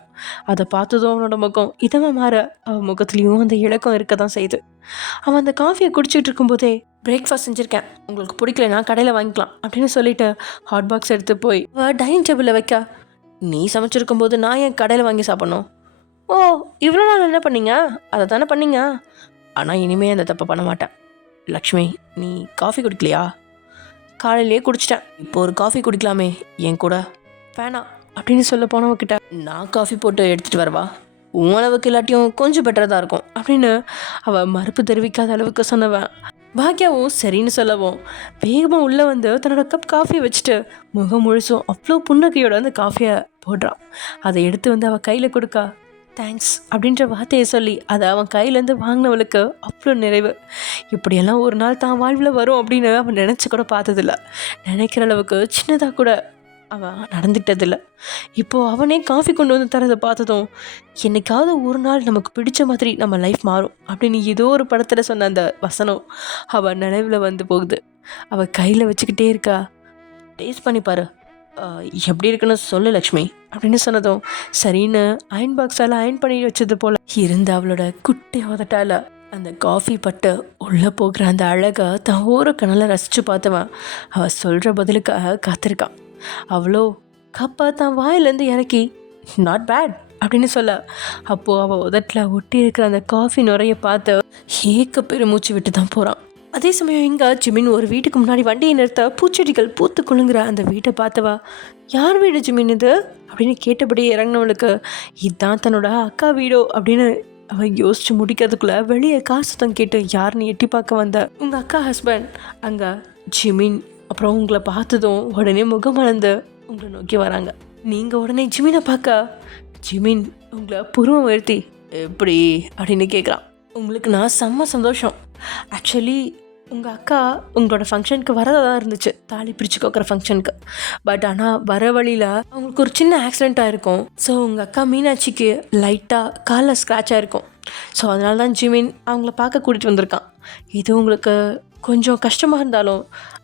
அதை பார்த்ததும் அவனோட முகம் இதமாக மாற அவன் முகத்துலேயும் அந்த இலக்கம் இருக்க தான் செய்யுது. அவன் அந்த காஃபியை குடிச்சிட்டு இருக்கும்போதே, பிரேக்ஃபாஸ்ட் செஞ்சுருக்கேன், உங்களுக்கு பிடிக்கலனா கடையில் வாங்கிக்கலாம் அப்படின்னு சொல்லிட்டு ஹாட் பாக்ஸ் எடுத்து போய் அவள் டைனிங் டேபிளில் வைக்க, நீ சமைச்சிருக்கும் போது நான் என் கடையில் வாங்கி சாப்பிட்ணும்? ஓ, இவ்வளோ நாள் என்ன பண்ணீங்க? அதை தானே பண்ணீங்க. ஆனால் இனிமேல் அந்த தப்பை பண்ண மாட்டேன். லக்ஷ்மி, நீ காஃபி குடிக்கலையா? காலையிலேயே குடிச்சிட்டேன், இப்போ ஒரு காஃபி குடிக்கலாமே என் கூட? வேணாம் அப்படின்னு சொல்ல போனவக்கிட்ட, நான் காஃபி போட்டு எடுத்துகிட்டு வரவா? உன் அளவுக்கு இல்லாட்டியும் கொஞ்சம் பெட்டராக தான் இருக்கும் அப்படின்னு அவள் மறுப்பு தெரிவிக்காத அளவுக்கு சொன்னவன். பாக்யாவும் சரின்னு சொல்லவும் வேகமாக உள்ளே வந்து தன்னோட கப் காஃபியை வச்சுட்டு முகம் முழுசும் அவ்வளோ புன்னகையோட அந்த காஃபியை போடுறான். அதை எடுத்து வந்து அவள் கையில் கொடுக்கா, தேங்க்ஸ் அப்படின்ற வார்த்தையை சொல்லி அதை அவன் கையிலேருந்து வாங்கினவளுக்கு அவ்வளோ நிறைவு. இப்படியெல்லாம் ஒரு நாள் தான் வாழ்வில் வரும் அப்படின்னு அவன் நினச்சி கூட பார்த்ததில்ல. நினைக்கிற அளவுக்கு சின்னதாக கூட அவன் நடந்துக்கிட்டதில்ல. இப்போது அவனே காஃபி கொண்டு வந்து தரதை பார்த்ததும், என்னைக்காவது ஒரு நாள் நமக்கு பிடிச்ச மாதிரி நம்ம லைஃப் மாறும் அப்படின்னு ஏதோ ஒரு படத்தில் சொன்ன அந்த வசனம் அவள் நினைவில் வந்து போகுது. அவள் கையில் வச்சுக்கிட்டே இருக்கா. டேஸ்ட் பண்ணிப்பாரு, எப்படி இருக்குன்னு சொல்லு லக்ஷ்மி அப்படின்னு சொன்னதும் சரின்னு அயன் பாக்ஸால் அயன் பண்ணி வச்சது போல் இருந்த அவளோட குட்டி உதட்டால அந்த காஃபி பட்டு உள்ளே போகிற அந்த அழகை தான் ஓர கணலை ரசித்து பார்த்தவன் அவள் சொல்கிற பதிலுக்காக காத்திருக்கான். அவ்வளோ கப்பா தான் வாயிலேருந்து இறக்கி நாட் பேட் அப்படின்னு சொல்ல, அப்போது அவள் உதட்டில் ஒட்டி இருக்கிற அந்த காஃபி நுரைய பார்த்து ஏக்க பெருமூச்சு விட்டு தான் போகிறான். அதே சமயம் இங்கே ஜிமின் ஒரு வீட்டுக்கு முன்னாடி வண்டியை நிறுத்த பூச்செடிகள் பூத்து குலுங்குற அந்த வீட்டை பார்த்தவா, யார் வீடு ஜிமின் இது அப்படின்னு கேட்டபடி இறங்கினவளுக்கு இதுதான் தன்னோட அக்கா வீடோ அப்படின்னு அவன் யோசிச்சு முடிக்கிறதுக்குள்ளே வெளியே காசுத்தம் கேட்டு யாருன்னு எட்டி பார்க்க வந்த உங்கள் அக்கா ஹஸ்பண்ட் அங்கே ஜிமின். அப்புறம் உங்களை பார்த்ததும் உடனே முகமலர்ந்து உங்களை நோக்கி வராங்க. நீங்கள் உடனே ஜிமினை பார்க்க ஜிமின் உங்களை புருவம் உயர்த்தி எப்படி அப்படின்னு கேட்குறான். உங்களுக்கு நான் செம்ம சந்தோஷம். ஆக்சுவலி உங்கள் அக்கா உங்களோட ஃபங்க்ஷனுக்கு வரதாக தான் இருந்துச்சு, தாலி பிரித்து கோக்கிற ஃபங்க்ஷனுக்கு. பட் ஆனால் வர வழியில் அவங்களுக்கு ஒரு சின்ன ஆக்சிடெண்ட் ஆகிருக்கும். ஸோ உங்கள் அக்கா மீனாட்சிக்கு லைட்டாக காலில் ஸ்க்ராட்ச் ஆகிருக்கும். ஸோ அதனால தான் ஜிமின் அவங்கள பார்க்க கூட்டிகிட்டு வந்திருக்கான். இது உங்களுக்கு கொஞ்சம் கஷ்டமாக இருந்தாலும்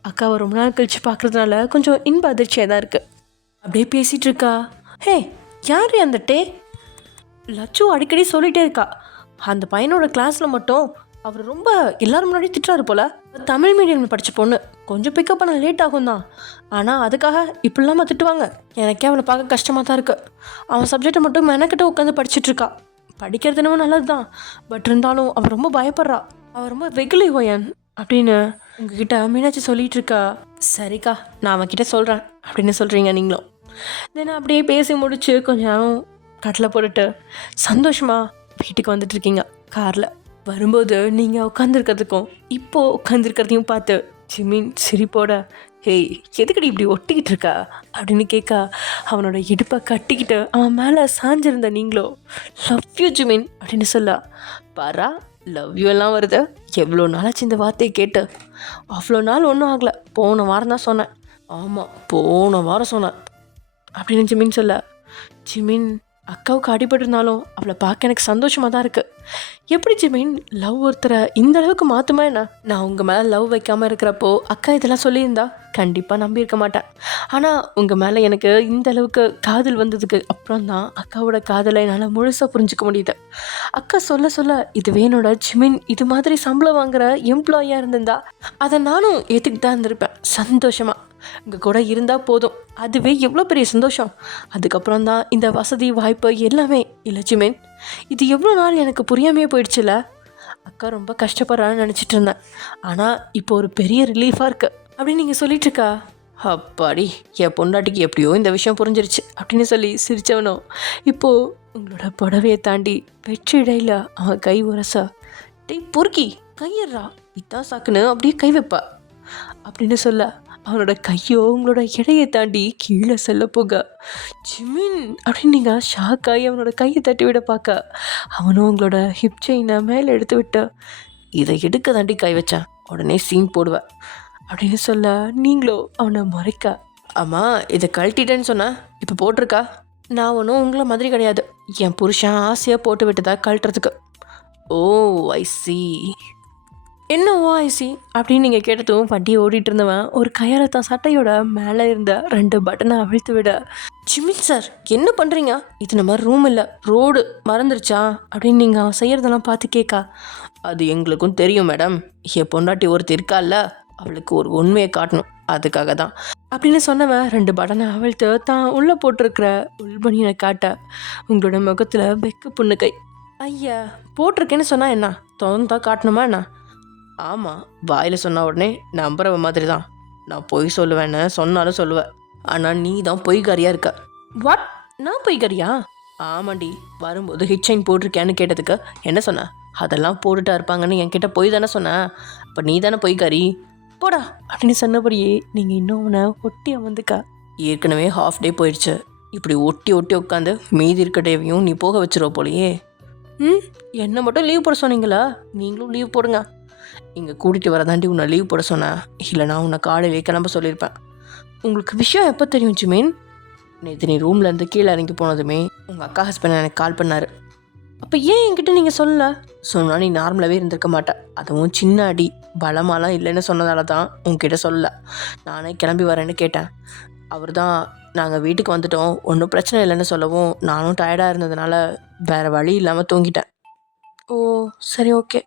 அக்காவை ரொம்ப நாள் கழித்து பார்க்குறதுனால கொஞ்சம் இன்ப அதிர்ச்சியாக தான் இருக்குது. அப்படியே பேசிகிட்டு இருக்கா. ஹே, யார் அந்த டே? லட்சு அடிக்கடி சொல்லிகிட்டே இருக்கா, அந்த பையனோட கிளாஸில் மட்டும் அவர் ரொம்ப எல்லோரும் முன்னாடி திட்டுறாரு போல். தமிழ் மீடியம் படித்த பொண்ணு, கொஞ்சம் பிக்கப் பண்ண லேட் ஆகும் தான், ஆனால் அதுக்காக இப்படிலாமா திட்டுவாங்க? எனக்கே அவளை பார்க்க கஷ்டமாக தான் இருக்குது. அவன் சப்ஜெக்டை மட்டும் மெனக்கிட்ட உட்காந்து படிச்சுட்ருக்கா. படிக்கிறது என்னவோ நல்லது தான், பட் இருந்தாலும் அவள் ரொம்ப பயப்படுறா. அவள் ரொம்ப வெகுலி ஓயன் அப்படின்னு உங்ககிட்ட மீனாட்சி சொல்லிகிட்டு இருக்கா. சரிக்கா, நான் அவன்கிட்ட சொல்கிறேன் அப்படின்னு சொல்கிறீங்க நீங்களும். தென் அப்படியே பேசி முடிச்சு கொஞ்ச நேரம் கட்டில் போட்டுட்டு சந்தோஷமாக வீட்டுக்கு வந்துட்டுருக்கீங்க. காரில் வரும்போது நீங்கள் உட்காந்துருக்கிறதுக்கும் இப்போது உட்காந்துருக்கிறதையும் பார்த்து ஜிமின் சிரிப்போட, ஹேய் எதுக்கடி இப்படி ஒட்டிக்கிட்டு இருக்கா அப்படின்னு கேட்க, அவனோட இடுப்பை கட்டிக்கிட்டு அவன் மேலே சாஞ்சிருந்த நீங்களோ லவ் யூ ஜிமின் அப்படின்னு சொல்ல, பாரா லவ் யூ எல்லாம் வருது. எவ்வளோ நாளாச்சு இந்த வார்த்தையை கேட்டு? அவ்வளோ நாள் ஒன்றும் ஆகலை, போன வாரம் தான் சொன்னேன். ஆமாம், போன வாரம் சொன்னேன் அப்படின்னு ஜிமின் சொல்ல, ஜிமின் அக்காவுக்கு அடிபட்டிருந்தாலும் அவளை பார்க்க எனக்கு சந்தோஷமாக தான் இருக்குது. எப்படி ஜிமின் லவ் ஒருத்தரை இந்த அளவுக்கு மாற்றுமா என்ன? நான் உங்கள் மேலே லவ் வைக்காமல் இருக்கிறப்போ அக்கா இதெல்லாம் சொல்லியிருந்தா கண்டிப்பாக நம்பியிருக்க மாட்டேன். ஆனால் உங்கள் மேலே எனக்கு இந்த அளவுக்கு காதல் வந்ததுக்கு அப்புறம் தான் அக்காவோட காதலை என்னால் முழுசாக புரிஞ்சிக்க முடியுது. அக்கா சொல்ல சொல்ல இதுவே என்னோட ஜிமின் இது மாதிரி சம்பளம் வாங்குகிற எம்ப்ளாயியாக இருந்திருந்தா அதை நானும் ஏற்றுக்கிட்டு தான் இருந்திருப்பேன் சந்தோஷமாக. இங்கே கூட இருந்தால் போதும், அதுவே எவ்வளோ பெரிய சந்தோஷம். அதுக்கப்புறம் தான் இந்த வசதி வாய்ப்பு எல்லாமே. இல்லை ஜிமின், இது எவ்வளோ நாள் எனக்கு புரியாமையே போயிடுச்சுல. அக்கா ரொம்ப கஷ்டப்படுறான்னு நினச்சிட்டு இருந்தேன், ஆனால் இப்போ ஒரு பெரிய ரிலீஃபாக இருக்குது அப்படின்னு நீங்கள் சொல்லிட்டு இருக்கா. அப்பாடி, என் பொண்டாட்டிக்கு எப்படியோ இந்த விஷயம் புரிஞ்சிருச்சு அப்படின்னு சொல்லி சிரித்தவனோ இப்போது உங்களோட புடவையை தாண்டி வெற்றி இடையில அவன் கை உரசா, டேய் பொறுக்கி கையிடுறா, இதான் சாக்குன்னு அப்படியே கை வைப்பா அப்படின்னு சொல்ல, அவனோட கையோ உங்களோட எடையை தாண்டி கீழே செல்ல போக, ஜிமின் அப்படின்னு நீங்கள் ஷாக்காகி அவனோட கையை தட்டி விட பார்க்க, அவனும் உங்களோட ஹிப் செயினை மேலே எடுத்து விட்டு, இதை எடுக்க தாண்டி கை வச்சேன், உடனே சீன் போடுவேன் அப்படின்னு சொல்ல, நீங்களோ அவனை மறைக்க, ஆமாம் இதை கழட்டிட்டேன்னு சொன்ன இப்போ போட்டிருக்கா. நான் ஒன்றும் உங்களை மாதிரி கிடையாது, என் புருஷன் ஆசையாக போட்டு விட்டதா கழட்டுறதுக்கு. ஓ ஐ சி. என்ன ஓஐசி அப்படின்னு நீங்கள் கேட்டதும் வண்டியை ஓடிட்டு இருந்தவன் ஒரு கையால் தான் சட்டையோட மேலே இருந்த 2 பட்டனை அவிழ்த்து விட, ஜிமின் சார் என்ன பண்ணுறீங்க, இது நம்ம ரூம் இல்லை ரோடு மறந்துருச்சா அப்படின்னு நீங்கள் அவன் செய்கிறதெல்லாம் பார்த்து கேட்கா. அது எங்களுக்கும் தெரியும் மேடம், என் பொண்டாட்டி ஒருத்தர் இருக்கால்ல, அவளுக்கு ஒரு உண்மையை காட்டணும், அதுக்காக தான் அப்படின்னு சொன்னவன் 2 பட்டனை அவிழ்த்து தான் உள்ளே போட்டிருக்கிற உள்பனியனை காட்ட, உங்களோட முகத்தில் வெக்க புண்ணுக்கை. ஐயா போட்டிருக்கேன்னு சொன்னால் என்ன தோந்தா காட்டணுமா என்ன? ஆமாம், வாயில் சொன்ன உடனே நம்புறவ மாதிரி தான். நான் பொய் சொல்லுவேன்னு சொன்னாலும் சொல்லுவேன், ஆனால் நீ தான் பொய்காரியாக இருக்க. வாட், நான் பொய்காரியா? ஆமாண்டி, வரும்போது ஹிட் செயின் போட்டிருக்கேன்னு கேட்டதுக்கு என்ன சொன்ன? அதெல்லாம் போட்டுட்டா இருப்பாங்கன்னு என்கிட்ட பொய் தானே சொன்னேன், அப்போ நீ தானே பொய்காரி, போடா அப்படின்னு சொன்னபடியே நீங்கள் இன்னும் அவனை ஒட்டி அமர்ந்துக்கா. ஏற்கனவே ஹாஃப் டே போயிடுச்சு, இப்படி ஒட்டி ஒட்டி உட்காந்து மீதி இருக்க டேவையும் நீ போக வச்சிருவ போலையே. என்னை மட்டும் லீவ் போட சொன்னீங்களா? நீங்களும் லீவ் போடுங்க. இங்கே கூட்டிகிட்டு வரதாண்டி உன்னை லீவ் போட சொன்னேன், இல்லைனா உன்னை காலையிலே கிளம்ப சொல்லியிருப்பேன். உங்களுக்கு விஷயம் எப்போ தெரியும் ஜிமீன்? நேற்று நீ ரூம்லேருந்து கீழே இறங்கி போனதுமே உங்கள் அக்கா ஹஸ்பண்ட் எனக்கு கால் பண்ணார். அப்போ ஏன் என்கிட்ட நீங்கள் சொல்லலை? சொன்னால் நீ நார்மலாகவே இருந்திருக்க மாட்டேன், அதுவும் சின்ன அடி பலமாலாம் இல்லைன்னு சொன்னதால தான் உங்ககிட்ட சொல்லலை. நானே கிளம்பி வரேன்னு கேட்டேன். அவர் தான் நாங்கள் வீட்டுக்கு வந்துட்டோம், ஒன்றும் பிரச்சனை இல்லைன்னு சொல்லவும் நானும் டயர்டாக இருந்ததுனால வேறு வழி இல்லாமல் தூங்கிட்டேன். ஓ சரி ஓகே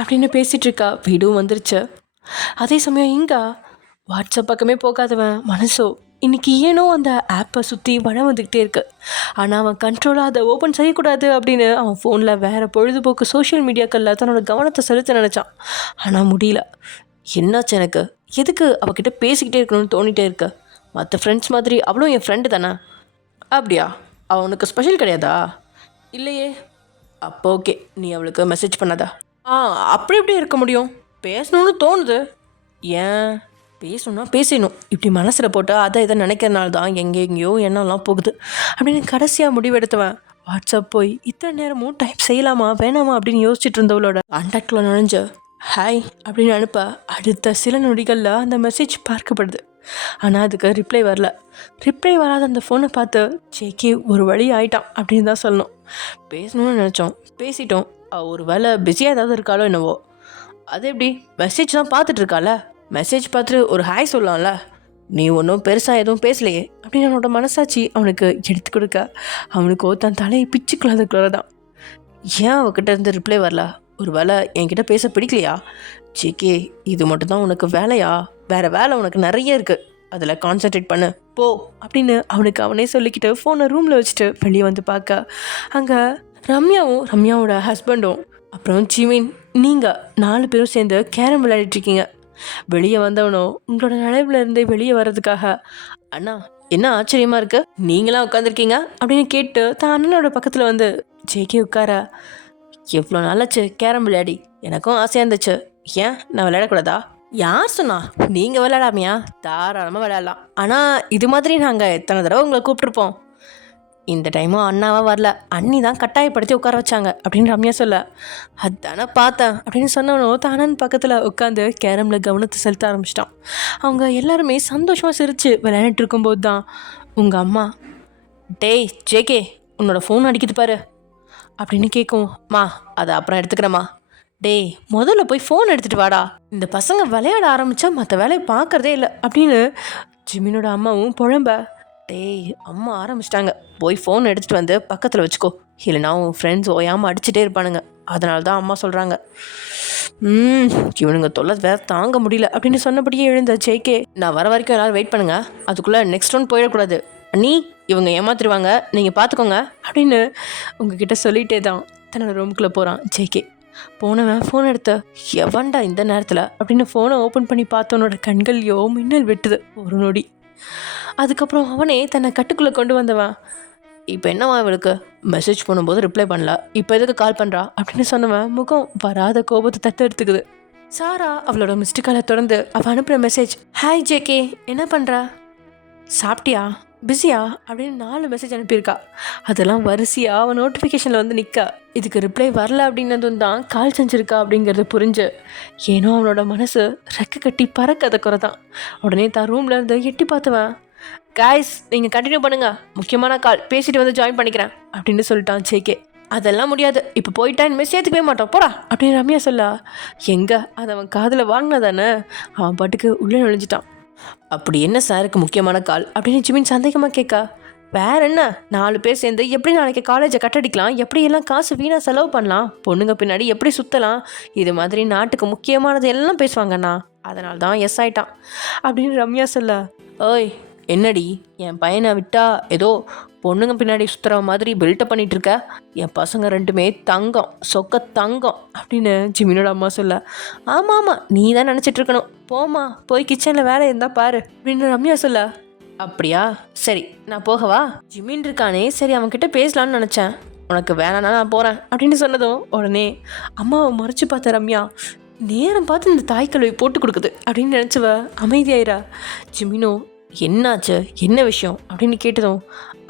அப்படின்னு பேசிகிட்டு இருக்கா. வீடும் வந்துருச்சு. அதே சமயம் இங்கே வாட்ஸ்அப் பக்கமே போகாதவன் மனசோ இன்றைக்கி ஏனோ அந்த ஆப்பை சுற்றி வளம் வந்துக்கிட்டே இருக்கு. ஆனால் அவன் கண்ட்ரோலாக அதை ஓப்பன் செய்யக்கூடாது அப்படின்னு அவன் ஃபோனில் வேறு பொழுதுபோக்கு சோஷியல் மீடியாக்களில் தன்னோட கவனத்தை செலுத்த நினச்சான். ஆனால் முடியல. என்னாச்சு எனக்கு? எதுக்கு அவகிட்ட பேசிக்கிட்டே இருக்கணும்னு தோணிகிட்டே இருக்கு. மற்ற ஃப்ரெண்ட்ஸ் மாதிரி அவளும் என் ஃப்ரெண்டு தானே. அப்படியா? அவனுக்கு ஸ்பெஷல் கிடையாதா? இல்லையே. அப்போ ஓகே, நீ அவளுக்கு மெசேஜ் பண்ணாதா? அப்படி எப்படி இருக்க முடியும்? பேசணும்னு தோணுது. ஏன்? பேசணும்னா பேசணும், இப்படி மனசில் போட்டு அதை இதை நினைக்கிறனால தான் எங்கெங்கேயோ என்னெல்லாம் போகுது அப்படின்னு கடைசியாக முடிவெடுத்தவன் வாட்ஸ்அப் போய் இத்தனை நேரமும் டைப் செய்யலாமா வேணாமா அப்படின்னு யோசிச்சுட்டு இருந்தவளோட கான்டாக்டில் நுழைஞ்ச ஹாய் அப்படின்னு அனுப்ப அடுத்த சில நொடிகளில் அந்த மெசேஜ் பார்க்கப்படுது. ஆனால் அதுக்கு ரிப்ளை வரல. ரிப்ளை வராத அந்த ஃபோனை பார்த்து ஜேகே ஒரு வழி ஆயிட்டான் அப்படின்னு தான் சொல்லணும். பேசணும்னு நினச்சோம், பேசிட்டோம். ஒரு வேளை பிஸியாக ஏதாவது இருக்காளோ என்னவோ. அது எப்படி? மெசேஜ் தான் பார்த்துட்டு இருக்கால, மெசேஜ் பார்த்துட்டு ஒரு ஹாய் சொல்லலாம்ல. நீ ஒன்றும் பெருசாக எதுவும் பேசலையே அப்படின்னு அவனோட மனசாட்சி அவனுக்கு எடுத்து கொடுக்க அவனுக்கோ தன் தலையை பிச்சுக்கலாத குளதான். ஏன் அவகிட்ட இருந்து ரிப்ளை வரல? ஒரு வேளை என்கிட்ட பேச பிடிக்கலையா? ஜேகே, இது மட்டும்தான் உனக்கு வேலையா? வேறு வேலை உனக்கு நிறைய இருக்குது, அதில் கான்சன்ட்ரேட் பண்ணு போ அப்படின்னு அவனுக்கு அவனே சொல்லிக்கிட்டு ஃபோனை ரூமில் வச்சுட்டு வெளியே வந்து பார்க்க அங்கே ரம்யாவும் ரம்யாவோட ஹஸ்பண்டும் அப்புறம் ஜிமின் நீங்கள் 4 பேரும் சேர்ந்து கேரம் விளையாடிட்டுருக்கீங்க. வெளியே வந்தவனும் உங்களோட நினைவுல இருந்தே வெளியே வர்றதுக்காக, அண்ணா என்ன ஆச்சரியமாக இருக்குது, நீங்களாம் உட்காந்துருக்கீங்க அப்படின்னு கேட்டு தான் அண்ணனோட பக்கத்தில் வந்து ஜேகே உட்கார, எவ்வளோ நாளாச்சு கேரம் விளையாடி, எனக்கும் ஆசையாக இருந்துச்சு, ஏன் நான் விளையாடக்கூடாதா? யார் சொன்னா? நீங்கள் விளையாடாமையா? தாராளமாக விளையாடலாம், ஆனால் இது மாதிரி நாங்கள் எத்தனை தடவை உங்களை கூப்பிட்ருப்போம். இந்த டைமும் அண்ணாவாக வரல, அண்ணி தான் கட்டாயப்படுத்தி உட்கார வச்சாங்க அப்படின்னு ரம்யா சொல்ல, அதானே பார்த்தேன் அப்படின்னு சொன்னவனும் தானன் பக்கத்தில் உட்காந்து கேரமில் கவனத்தை செலுத்த ஆரம்பிச்சிட்டான். அவங்க எல்லாருமே சந்தோஷமாக சிரித்து விளையாண்டுட்டு இருக்கும்போது தான் உங்கள் அம்மா, டேய் ஜேகே உன்னோட ஃபோன் அடிக்குது பாரு அப்படின்னு கேட்கும். மா அதை அப்புறம் எடுத்துக்கிறேம்மா. டேய் முதல்ல போய் ஃபோன் எடுத்துகிட்டு வாடா, இந்த பசங்க விளையாட ஆரம்பித்தா மற்ற வேலையை பார்க்குறதே இல்லை அப்படின்னு ஜிமினோட அம்மாவும் புழம்ப, டேய் அம்மா ஆரம்பிச்சிட்டாங்க, போய் ஃபோன் எடுத்துகிட்டு வந்து பக்கத்தில் வச்சுக்கோ, இல்லைனா உன் ஃப்ரெண்ட்ஸ் ஓயாமல் அடிச்சுட்டே இருப்பானுங்க, அதனால தான் அம்மா சொல்கிறாங்க. இவனுங்க தொல்லை வேறு தாங்க முடியல அப்படின்னு சொன்னபடியே எழுந்த ஜேகே, நான் வர வரைக்கும் எல்லோரும் வெயிட் பண்ணுங்கள், அதுக்குள்ளே நெக்ஸ்ட் ஒன் போயிடக்கூடாது, அண்ணி இவங்க ஏமாத்திருவாங்க, நீங்கள் பார்த்துக்கோங்க அப்படின்னு உங்ககிட்ட சொல்லிகிட்டே தான் தன்னோட ரூமுக்குள்ளே போகிறான் ஜேகே. போனவன் ஃபோன் எடுத்த, எவன்டா இந்த நேரத்தில் அப்படின்னு ஃபோனை ஓப்பன் பண்ணி பார்த்தவனோட கண்கள்லையோ மின்னல் வெட்டுது ஒரு நொடி. அதுக்கப்புறம் அவனே தன்னை கட்டுக்குள்ளே கொண்டு வந்தவன், இப்போ என்னவா இவளுக்கு மெசேஜ் பண்ணும்போது ரிப்ளை பண்ணல, இப்போ எதுக்கு கால் பண்ணுறா அப்படின்னு சொன்னவன் முகம் வராத கோபத்தை தத்து எடுத்துக்குது. சாரா அவளோட மிஸ்டு காலை தொடர்ந்து அவள் அனுப்புகிற மெசேஜ், ஹாய் ஜேகே என்ன பண்ணுற, சாப்பிட்டியா, பிஸியா அப்படின்னு 4 மெசேஜ் அனுப்பியிருக்கா. அதெல்லாம் வரிசையாக அவன் நோட்டிஃபிகேஷனில் வந்து நிற்கா. இதுக்கு ரிப்ளை வரல அப்படின்னதும் தான் கால் செஞ்சுருக்கா அப்படிங்கிறது புரிஞ்சு ஏனோ அவனோட மனசு ரெக்க கட்டி பறக்க அதை குறை தான். உடனே தான் ரூமில் இருந்து எட்டி பார்த்தவன், காய்ஸ் நீங்கள் கண்டினியூ பண்ணுங்கள், முக்கியமான கால், பேசிட்டு வந்து ஜாயின் பண்ணிக்கிறேன் அப்படின்னு சொல்லிட்டான் ஜேகே. அதெல்லாம் முடியாது, இப்போ போயிட்டா இனிமேல் சேர்த்துக்கவே மாட்டோம் போடா அப்படின்னு ரம்யா சொல்ல, எங்கே அது அவன் காதில் வாங்கினதானே. அவன் பாட்டுக்கு உள்ளே நுழைஞ்சிட்டான். அப்படி என்ன சாருக்கு முக்கியமான கால் அப்படின்னு ஜிமின் சந்தேகமாக கேட்க, வேற என்ன, 4 பேர் சேர்ந்து எப்படி நாளைக்கு காலேஜை கட்டடிக்கலாம், எப்படி எல்லாம் காசு வீணாக செலவு பண்ணலாம், பொண்ணுங்க பின்னாடி எப்படி சுற்றலாம், இது மாதிரி நாட்டுக்கு முக்கியமானது எல்லாம் பேசுவாங்கண்ணா, அதனால தான் எஸ் ஆயிட்டான் அப்படின்னு ரம்யா சொல்ல, ஓய் என்னடி என் பையனை விட்டா ஏதோ பொண்ணுங்க பின்னாடி சுற்றுற மாதிரி பில்டப் பண்ணிட்டு இருக்க, என் பசங்க 2மே தங்கம், சொக்க தங்கம் அப்படின்னு ஜிமினோட அம்மா சொல்ல, ஆமாம் ஆமாம் நீ தான் நினச்சிட்டு இருக்கணும், போமா போய் கிச்சனில் வேலை இருந்தால் பாரு அப்படின்னு ரம்யா சொல்ல, அப்படியா சரி நான் போகவா, ஜிமின் இருக்கானே சரி அவன்கிட்ட பேசலான்னு நினச்சேன், உனக்கு வேணான்னா நான் போகிறேன் அப்படின்னு சொன்னதும் உடனே அம்மாவை மறைச்சு பார்த்த ரம்யா, நேரம் பார்த்து இந்த தாய்க்கல்வி போட்டு கொடுக்குது அப்படின்னு நினச்சவ அமைதியாயிரா. ஜிமினோ என்னாச்சு என்ன விஷயம் அப்படின்னு கேட்டதும்,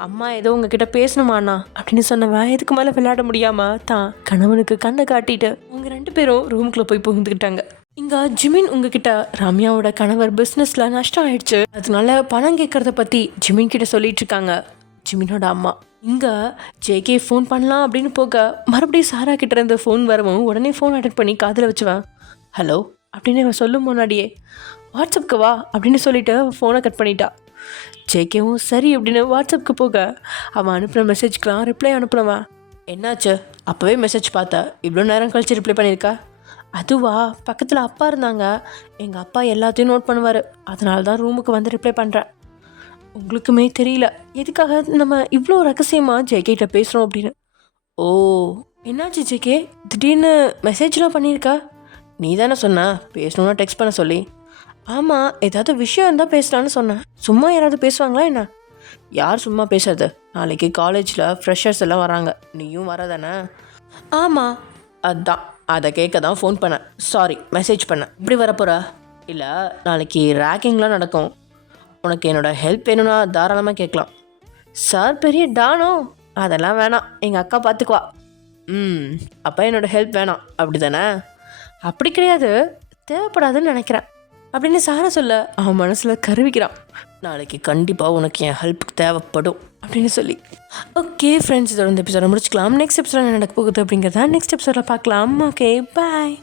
அம்மா ஏதோ உங்ககிட்ட பேசணுமாண்ணா அப்படின்னு சொன்னவன் இதுக்கு மேலே விளையாட முடியாமல் தான் கணவனுக்கு கண்ணை காட்டிட்டு அவங்க 2 பேரும் ரூம்குள்ளே போய் புகுந்துக்கிட்டாங்க. இங்கே ஜிமின் உங்ககிட்ட ரம்யாவோட கணவர் பிஸ்னஸில் நஷ்டம் ஆயிடுச்சு, அதனால பணம் கேட்குறத பற்றி ஜிமின் கிட்ட சொல்லிட்டு இருக்காங்க ஜிமினோட அம்மா. இங்கே ஜேகே ஃபோன் பண்ணலாம் அப்படின்னு போக மறுபடியும் சாரா கிட்ட இருந்து ஃபோன் வரவும் உடனே ஃபோன் அட்டென்ட் பண்ணி காதில் வச்சுவேன். ஹலோ அப்படின்னு அவன் சொல்லும் முன்னாடியே வாட்ஸ்அப்புக்கு வா அப்படின்னு சொல்லிட்டு ஃபோனை கட் பண்ணிட்டா. ஜேகேவும் சரி அப்படின்னு வாட்ஸ்அப்புக்கு போக அவன் அனுப்புகிற மெசேஜ்க்கெலாம் ரிப்ளை அனுப்புனவன், என்னாச்சு அப்போவே மெசேஜ் பார்த்தா இவ்வளோ நேரம் கழிச்சு ரிப்ளை பண்ணியிருக்கா, அதுவா பக்கத்தில் அப்பா இருந்தாங்க, எங்கள் அப்பா எல்லாத்தையும் நோட் பண்ணுவார், அதனால தான் ரூமுக்கு வந்து ரிப்ளை பண்ணுறேன், உங்களுக்குமே தெரியல எதுக்காக நம்ம இவ்வளோ ரகசியமாக ஜேகேட்ட பேசுகிறோம் அப்படின்னு. ஓ என்னாச்சு ஜேகே திடீர்னு மெசேஜ்லாம் பண்ணியிருக்கா, நீ தானே சொன்ன பேசணுன்னா டெக்ஸ்ட் பண்ண சொல்லி. ஆமாம் ஏதாவது விஷயம் இருந்தால் பேசலான்னு சொன்னேன், சும்மா யாராவது பேசுவாங்களா என்ன, யார் சும்மா பேசுறது, நாளைக்கு காலேஜில் ஃப்ரெஷர்ஸ் எல்லாம் வராங்க, நீயும் வரதானே. ஆமாம் அதுதான், அதை கேட்க தான் ஃபோன் பண்ணேன், சாரி மெசேஜ் பண்ணேன். இப்படி வரப்போகிறா, இல்லை நாளைக்கு ரேக்கிங்லாம் நடக்கும், உனக்கு என்னோடய ஹெல்ப் வேணும்னா தாராளமாக கேட்கலாம். சார் பெரிய டானோ, அதெல்லாம் வேணாம் எங்கள் அக்கா பார்த்துக்குவா. அப்போ என்னோடய ஹெல்ப் வேணாம் அப்படி தானே. அப்படி கிடையாது, தேவைப்படாதுன்னு நினைக்கிறேன் அப்படின்னு சாரா சொல்ல அவன் மனசில் கருவிக்கிறான், நாளைக்கு கண்டிப்பாக உனக்கு என் ஹெல்ப் தேவைப்படும் அப்படின்னு சொல்லி. ஓகே ஃப்ரெண்ட்ஸ், இதோட இந்த எபிசோட முடிச்சுக்கலாம். நெக்ஸ்ட் எபிசோட என்ன நடக்க போகுது அப்படிங்கிறத நெக்ஸ்ட் எபிசோட பார்க்கலாம். Okay bye.